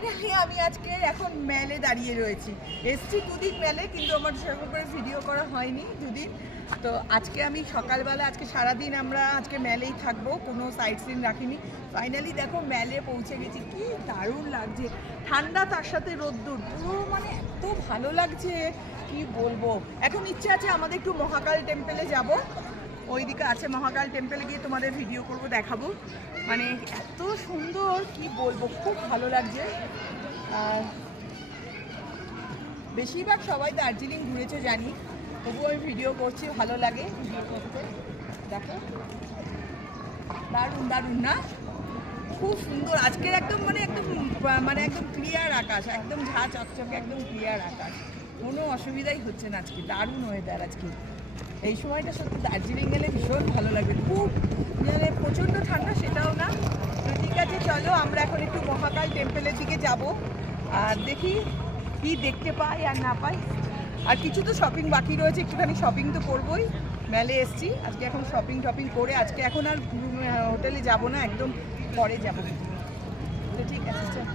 Finally আমি আজকে এখন মেলে দাঁড়িয়ে রয়েছি। এসছি দুদিন মেলে, কিন্তু আমার সেরকম করে ভিডিও করা হয়নি দুদিন। তো আজকে আমি সকালবেলা, আজকে সারাদিন আমরা আজকে মেলেই থাকবো, কোনো সাইট সিন রাখিনি। ফাইনালি দেখো মেলে পৌঁছে গেছি, কি দারুণ লাগছে, ঠান্ডা তার সাথে রোদ্দুর, পুরো মানে এত ভালো লাগছে কি বলবো। এখন ইচ্ছে আছে আমাদের একটু মহাকাল টেম্পেলে যাব, ওইদিকে আছে মহাকাল টেম্পেলে গিয়ে তোমাদের ভিডিও করব, দেখাবো। মানে এত সুন্দর কি বলবো, খুব ভালো লাগছে। আর বেশিরভাগ সবাই দার্জিলিং ঘুরেছে জানি, তবুও আমি ভিডিও করছি, ভালো লাগে ভিডিও করতে। দেখো দারুণ দারুণ না, খুব সুন্দর। আজকের একদম একদম ক্লিয়ার আকাশ, একদম ঝা চকচকে, একদম ক্লিয়ার আকাশ, কোনো অসুবিধাই হচ্ছে না। আজকে দারুণ ওয়েদার আজকে, এই সময়টা সত্যি দার্জিলিং গেলে ভীষণ ভালো লাগবে। খুব মানে প্রচণ্ড ঠান্ডা সেটাও না। তো ঠিক আছে, চলো আমরা এখন একটু মহাকাল টেম্পেলের দিকে যাব, আর দেখি কি দেখতে পাই আর না পাই। আর কিছু তো শপিং বাকি রয়েছে, একটুখানি শপিং তো করবোই, মেলে এসছি আজকে। এখন শপিং টপিং করে আজকে এখন আর হোটেলে যাব না, একদম পরে যাবো। তো ঠিক আছে, চল।